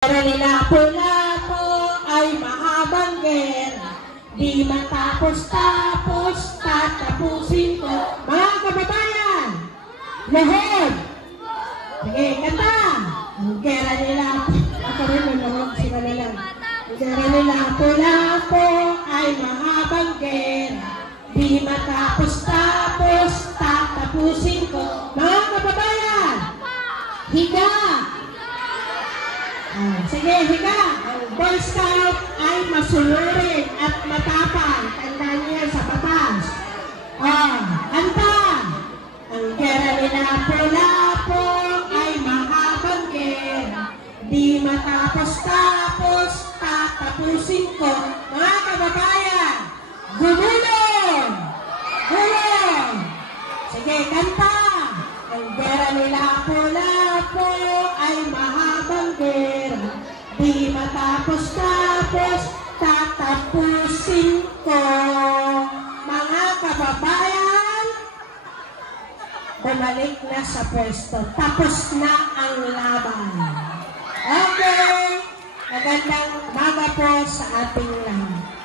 Lapo-lapo ay mahabang gera, di matapos-tapos, tatapusin ko. Mga kababayan, lahod! Sige, kanta! Ang gera nila, ako rin nanonood sila na lang. Ang gera nila, lapo-lapo ay mahabang gera, di matapos-tapos, tatapusin ko. Mga kababayan, higa! Sige, higa! Ang Boy Scout ay masunurin at matapang. Tandaan niya sa patas. Kanta! Ang gera ni Lapo-Lapo ay mahabang gera, di matapos-tapos, tatapusin ko. Mga kababayan, gumulong! Gulong! Sige, kanta! Ang gera ni Lapo-Lapo ay mahabang gera, di matapos-tapos, tatapusin ko. Mga kababayan, bumalik na sa pwesto. Tapos na ang laban. Okay, magandang umaga po sa ating lahat.